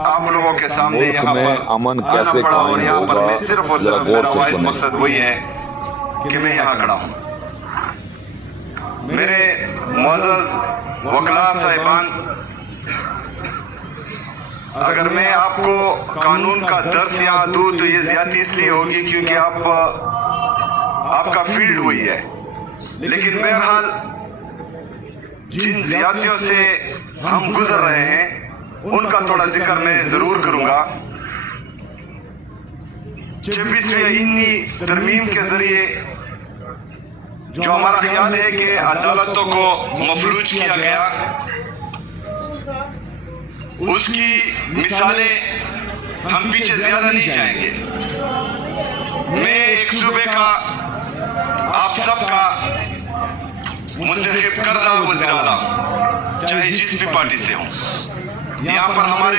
आप लोगों के सामने मुल्क यहाँ में पर अमन आना कैसे पड़ा और कायम यहाँ पर होगा, मैं सिर्फ और जरा सिर्फ गौर मेरा से वाहिद सुनें। मकसद वही है कि मैं यहाँ खड़ा हूँ। मेरे मुअज़्ज़ज़ वकला साहिबान, अगर मैं आपको कानून का दर्स यहाँ दूँ तो ये ज्यादती इसलिए होगी क्योंकि आपका फील्ड वही है। लेकिन बहरहाल जिन ज्यादतियों से हम गुजर रहे हैं उनका थोड़ा जिक्र मैं जरूर करूंगा। 26वीं आईनी तरमीम के जरिए जो हमारा ख्याल है कि अदालतों को मफलूज किया गया, उसकी मिसालें हम पीछे ज्यादा नहीं जाएंगे। मैं एक सूबे का, आप सबका मुंतखब करदा वज़ीर आला, चाहे जिस भी पार्टी से हो, यहाँ पर हमारे